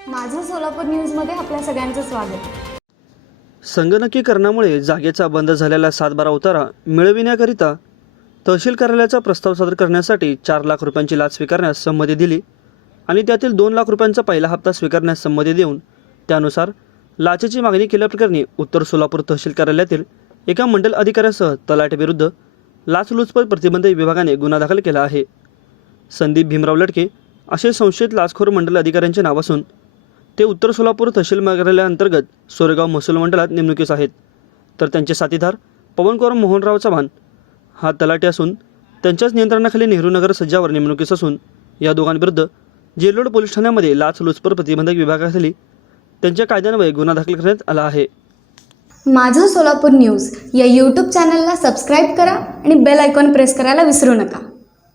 सोलापूर न्यूजमध्ये आपल्या सगळ्यांचं स्वागत. संगणकीकरणामुळे जागेचा बंद झालेला सातबारा उतारा मिळविण्याकरिता तहसील कार्यालयाचा प्रस्ताव सादर करण्यासाठी चार लाख रुपयांची लाच स्वीकारण्यास संमती दिली आणि त्यातील दोन लाख रुपयांचा पहिला हप्ता स्वीकारण्यास संमती देऊन त्यानुसार लाचेची मागणी केल्याप्रकरणी उत्तर सोलापूर तहसील कार्यालयातील एका मंडल अधिकाऱ्यासह तलाठ्याविरुद्ध लाचलुचपत प्रतिबंध विभागाने गुन्हा दाखल केला आहे. संदीप भीमराव लटके असे संशयित लाचखोर मंडल अधिकाऱ्यांचे नाव असून ते उत्तर सोलापूर तहसील कार्यालयाअंतर्गत सोरेगाव महसूल मंडळात नेमणुकीस आहेत. तर त्यांचे साथीदार पवनकुमार मोहनराव चव्हाण हा तलाठी असून त्यांच्याच नियंत्रणाखाली नेहरू नगर सज्जावर नेमणुकीस असून या दोघांविरुद्ध जेलोड पोलीस ठाण्यामध्ये लाचलुचपत प्रतिबंधक विभागाखाली त्यांच्या कायद्यान्वये गुन्हा दाखल करण्यात आला आहे. माझं सोलापूर न्यूज या यूट्यूब चॅनलला सबस्क्राईब करा आणि बेल आयकॉन प्रेस करायला विसरू नका.